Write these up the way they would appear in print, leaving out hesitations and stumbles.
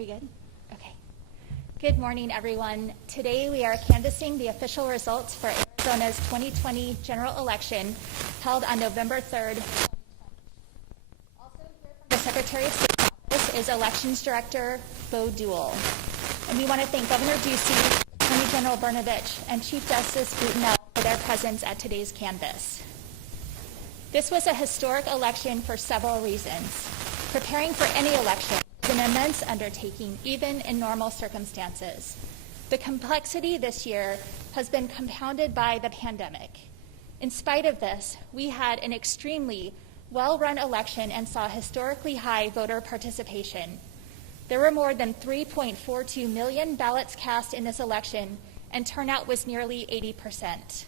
we good? Okay. Good morning, everyone. Today we are canvassing the official results for Arizona's 2020 general election held on November 3rd. Also here from the Secretary of State's office is Elections Director Bo Duell. And we want to thank Governor Ducey, Attorney General Brnovich, and Chief Justice Boudinot for their presence at today's canvass. This was a historic election for several reasons. Preparing for any election is an immense undertaking, even in normal circumstances. The complexity this year has been compounded by the pandemic. In spite of this, we had an extremely well-run election and saw historically high voter participation. There were more than 3.42 million ballots cast in this election, and turnout was nearly 80%.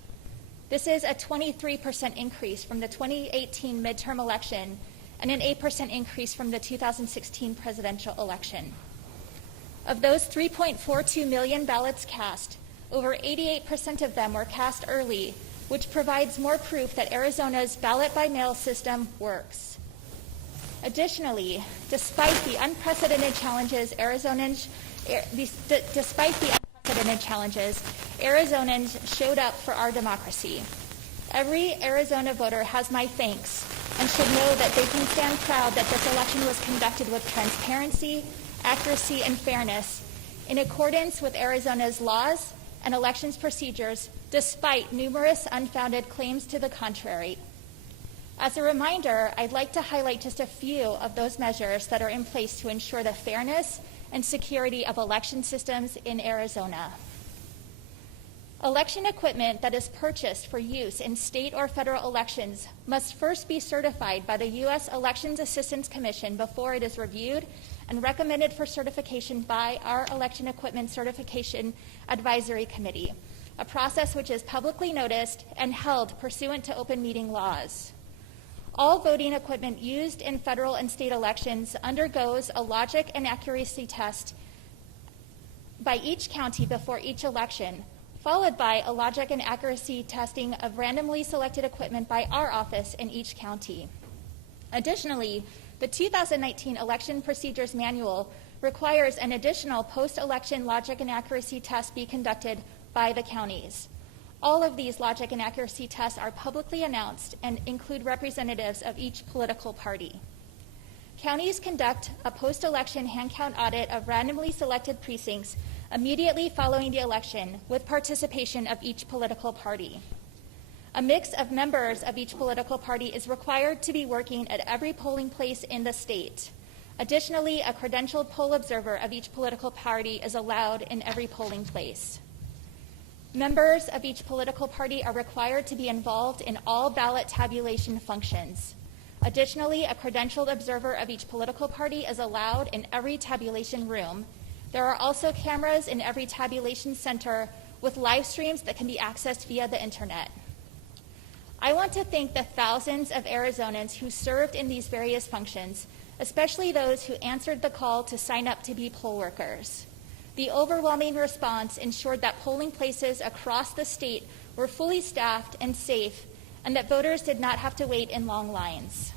This is a 23% increase from the 2018 midterm election and an 8% increase from the 2016 presidential election. Of those 3.42 million ballots cast, over 88% of them were cast early, which provides more proof that Arizona's ballot-by-mail system works. Additionally, despite the unprecedented challenges, Arizonans showed up for our democracy. Every Arizona voter has my thanks and should know that they can stand proud that this election was conducted with transparency, accuracy, and fairness in accordance with Arizona's laws and elections procedures, despite numerous unfounded claims to the contrary. As a reminder, I'd like to highlight just a few of those measures that are in place to ensure the fairness and security of election systems in Arizona. Election equipment that is purchased for use in state or federal elections must first be certified by the U.S. Elections Assistance Commission before it is reviewed and recommended for certification by our Election Equipment Certification Advisory Committee, a process which is publicly noticed and held pursuant to open meeting laws. All voting equipment used in federal and state elections undergoes a logic and accuracy test by each county before each election, followed by a logic and accuracy testing of randomly selected equipment by our office in each county. Additionally, the 2019 Election Procedures Manual requires an additional post-election logic and accuracy test be conducted by the counties. All of these logic and accuracy tests are publicly announced and include representatives of each political party. Counties conduct a post-election hand count audit of randomly selected precincts immediately following the election with participation of each political party. A mix of members of each political party is required to be working at every polling place in the state. Additionally, a credentialed poll observer of each political party is allowed in every polling place. Members of each political party are required to be involved in all ballot tabulation functions. Additionally, a credentialed observer of each political party is allowed in every tabulation room. There are also cameras in every tabulation center with live streams that can be accessed via the internet. I want to thank the thousands of Arizonans who served in these various functions, especially those who answered the call to sign up to be poll workers. The overwhelming response ensured that polling places across the state were fully staffed and safe, and that voters did not have to wait in long lines.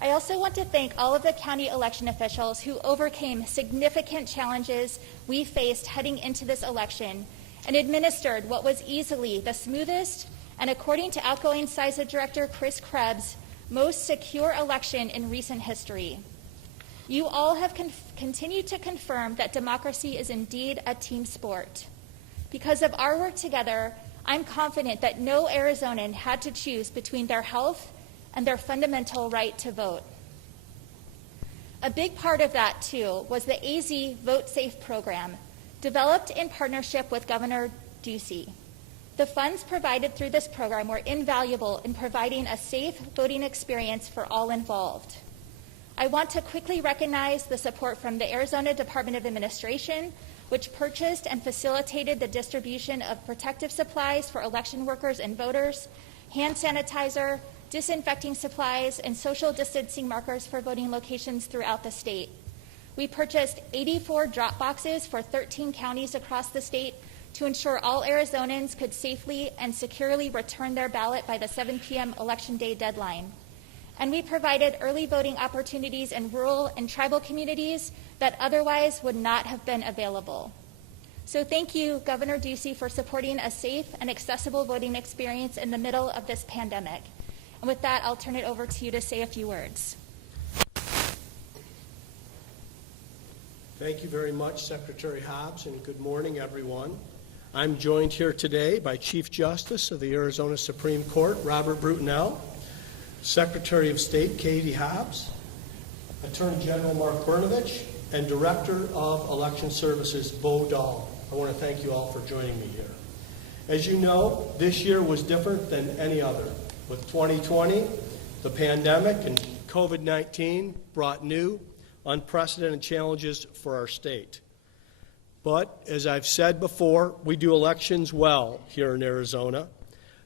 I also want to thank all of the county election officials who overcame significant challenges we faced heading into this election and administered what was easily the smoothest and, according to outgoing CISA Director Chris Krebs, most secure election in recent history. You all have continued to confirm that democracy is indeed a team sport. Because of our work together, I'm confident that no Arizonan had to choose between their health and their fundamental right to vote. A big part of that, too, was the AZ Vote Safe program, developed in partnership with Governor Ducey. The funds provided through this program were invaluable in providing a safe voting experience for all involved. I want to quickly recognize the support from the Arizona Department of Administration, which purchased and facilitated the distribution of protective supplies for election workers and voters, hand sanitizer, disinfecting supplies, and social distancing markers for voting locations throughout the state. We purchased 84 drop boxes for 13 counties across the state to ensure all Arizonans could safely and securely return their ballot by the 7 p.m. Election Day deadline. And we provided early voting opportunities in rural and tribal communities that otherwise would not have been available. So thank you, Governor Ducey, for supporting a safe and accessible voting experience in the middle of this pandemic. And with that, I'll turn it over to you to say a few words. Thank you very much, Secretary Hobbs, and good morning, everyone. I'm joined here today by Chief Justice of the Arizona Supreme Court, Robert Brutinel, Secretary of State, Katie Hobbs, Attorney General Mark Brnovich, and Director of Election Services, Bo Dahl. I want to thank you all for joining me here. As you know, this year was different than any other. With 2020, the pandemic and COVID-19 brought new, unprecedented challenges for our state. But, as I've said before, we do elections well here in Arizona.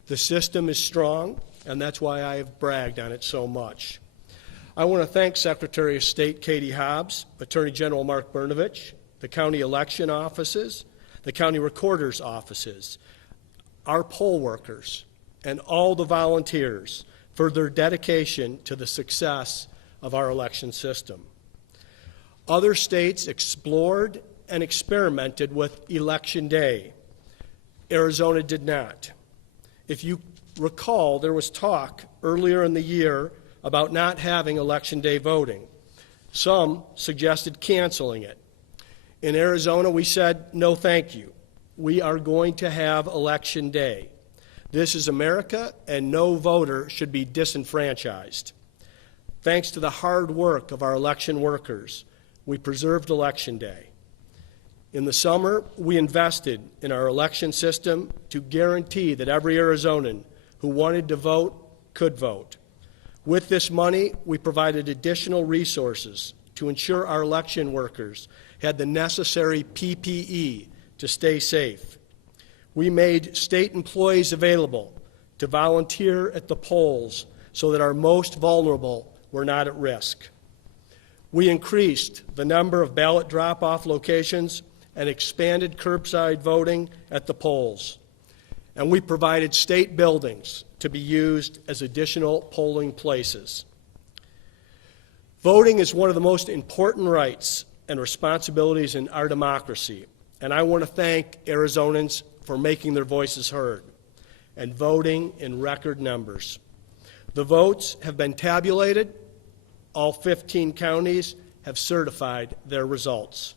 The system is strong, and that's why I have bragged on it so much. I want to thank Secretary of State Katie Hobbs, Attorney General Mark Brnovich, the county election offices, the county recorder's offices, our poll workers, and all the volunteers for their dedication to the success of our election system. Other states explored and experimented with Election Day. Arizona did not. If you recall, there was talk earlier in the year about not having Election Day voting. Some suggested canceling it. In Arizona, we said, no thank you. We are going to have Election Day. This is America, and no voter should be disenfranchised. Thanks to the hard work of our election workers, we preserved Election Day. In the summer, we invested in our election system to guarantee that every Arizonan who wanted to vote could vote. With this money, we provided additional resources to ensure our election workers had the necessary PPE to stay safe. We made state employees available to volunteer at the polls so that our most vulnerable were not at risk. We increased the number of ballot drop-off locations and expanded curbside voting at the polls. And we provided state buildings to be used as additional polling places. Voting is one of the most important rights and responsibilities in our democracy, and I want to thank Arizonans for making their voices heard and voting in record numbers. The votes have been tabulated. All 15 counties have certified their results.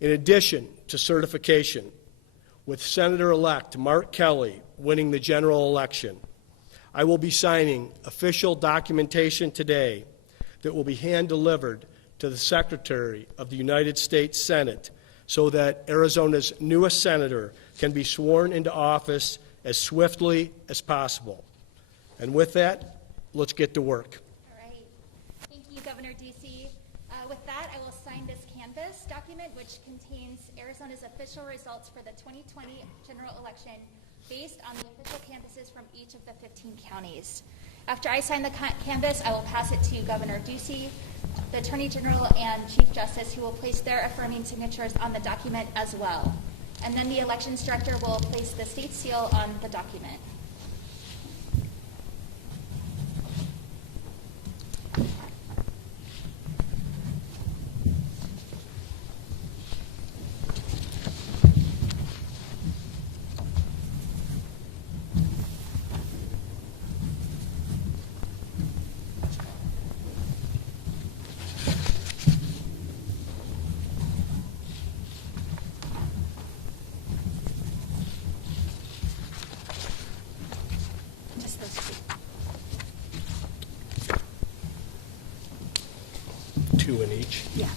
In addition to certification, with Senator-elect Mark Kelly winning the general election, I will be signing official documentation today that will be hand-delivered to the Secretary of the United States Senate so that Arizona's newest senator can be sworn into office as swiftly as possible. And with that, let's get to work. All right. Thank you, Governor Ducey. With that, I will sign this canvas document, which contains Arizona's official results for the 2020 general election based on the official canvases from each of the 15 counties. After I sign the canvas, I will pass it to Governor Ducey, the Attorney General, and Chief Justice, who will place their affirming signatures on the document as well. And then the Elections Director will place the state seal on the document. Two in each. Yeah.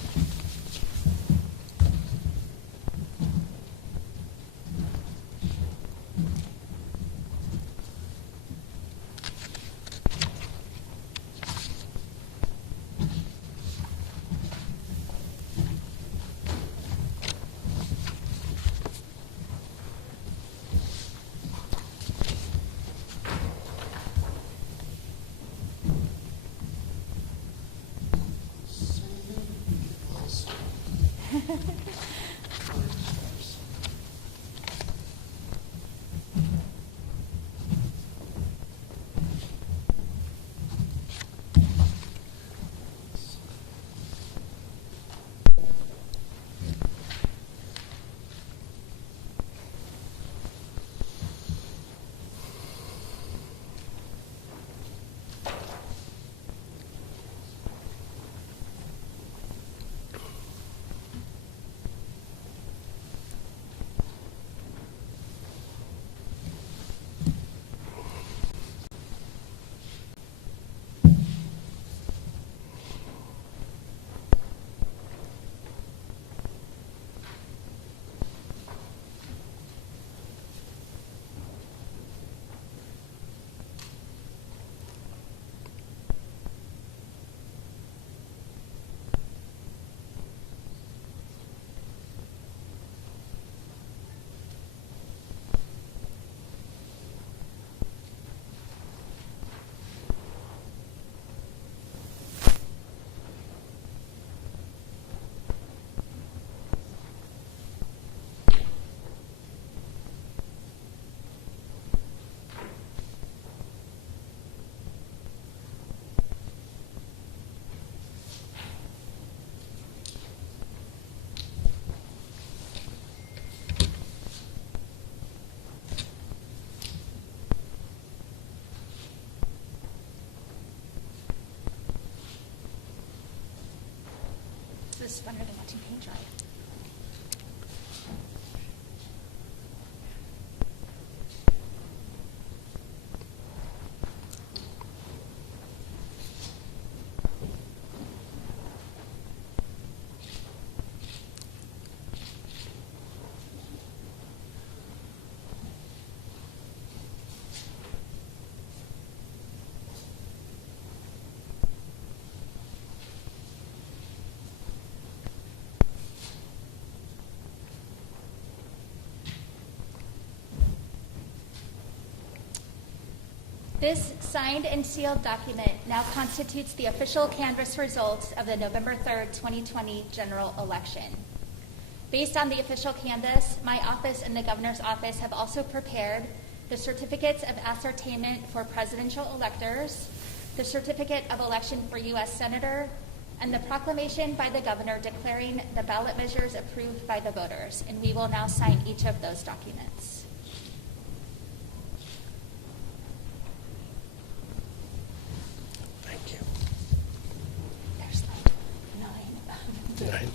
is funner than watching paint dry. This signed and sealed document now constitutes the official canvass results of the November 3rd, 2020 general election. Based on the official canvass, my office and the governor's office have also prepared the certificates of ascertainment for presidential electors, the certificate of election for U.S. Senator, and the proclamation by the governor declaring the ballot measures approved by the voters. And we will now sign each of those documents. There's like 9. 9.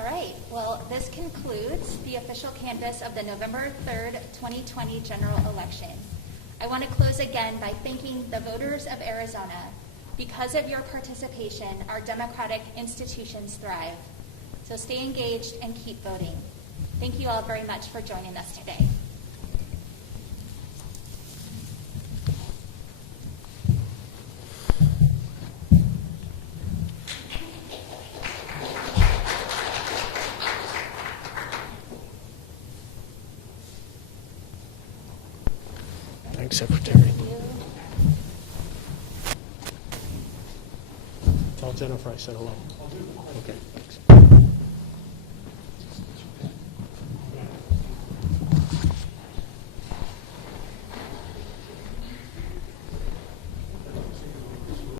All right, well, this concludes the official canvass of the November 3rd, 2020 general election. I want to close again by thanking the voters of Arizona. Because of your participation, our democratic institutions thrive. So stay engaged and keep voting. Thank you all very much for joining us today. Thanks, Secretary. Tell Jennifer I said hello. Okay, thanks.